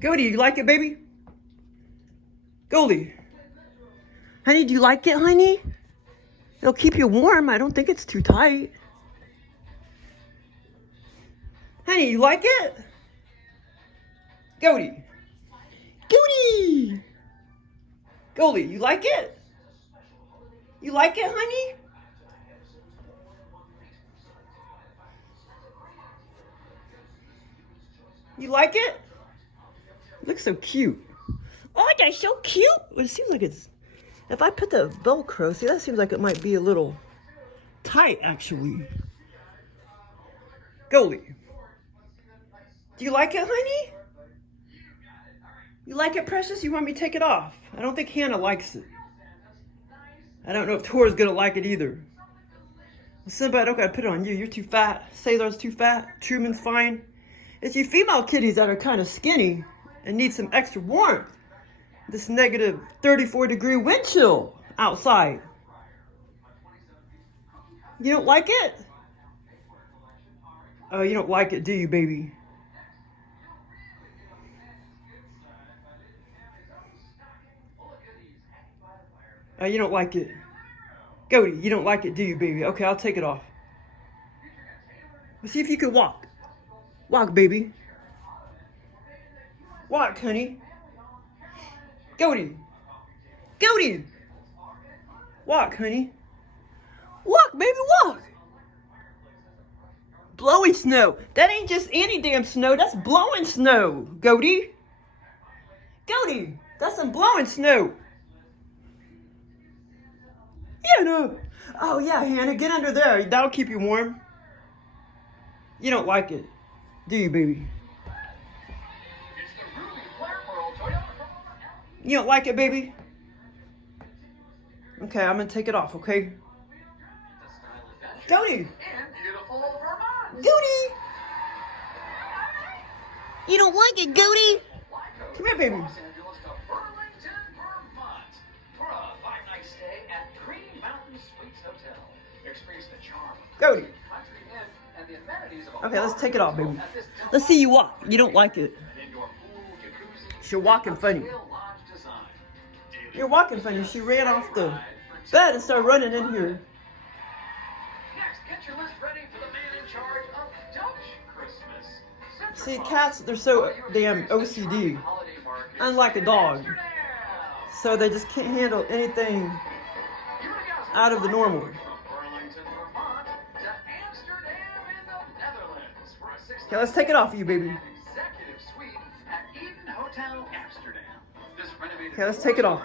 Goldie, you like it, baby? Goldie. Honey, do you like it, honey? It'll keep you warm. I don't think it's too tight. Honey, you like it? Goldie. Goldie. Goldie, you like it? You like it, honey? You like it? It looks so cute. Oh, that's so cute. It seems like it's... If I put the Velcro, see, that seems like it might be a little tight, actually. Goldie. Do you like it, honey? You like it, Precious? You want me to take it off? I don't think Hannah likes it. I don't know if Tora's gonna like it either. Simba, I don't gotta put it on you. You're too fat. Sailor's too fat. Truman's fine. It's you female kitties that are kind of skinny and need some extra warmth. This negative 34-degree wind chill outside. You don't like it? Oh, you don't like it, do you, baby? Oh, you don't like it. Goldie, you don't like it, do you, baby? Okay, I'll take it off. Let's see if you can walk. Walk, baby. Walk, honey. Goldie. Goldie. Walk, honey. Walk, baby, walk. Blowing snow. That ain't just any damn snow. That's blowing snow, Goldie. Goldie, that's some blowing snow. Yeah, no. Oh, yeah, Hannah, get under there. That'll keep you warm. You don't like it, do you, baby? You don't like it, baby? Okay, I'm gonna take it off, okay? Goldie! Goldie! You don't like it, Goldie? Come here, baby. Goldie. Okay, let's take it off, baby. Let's see you walk. You don't like it. You're walking funny. You're walking funny. She ran off the bed and started running in here. See, cats, they're so damn OCD. Unlike a dog. So they just can't handle anything out of the normal. Okay, let's take it off of you, baby. Okay, let's take it off.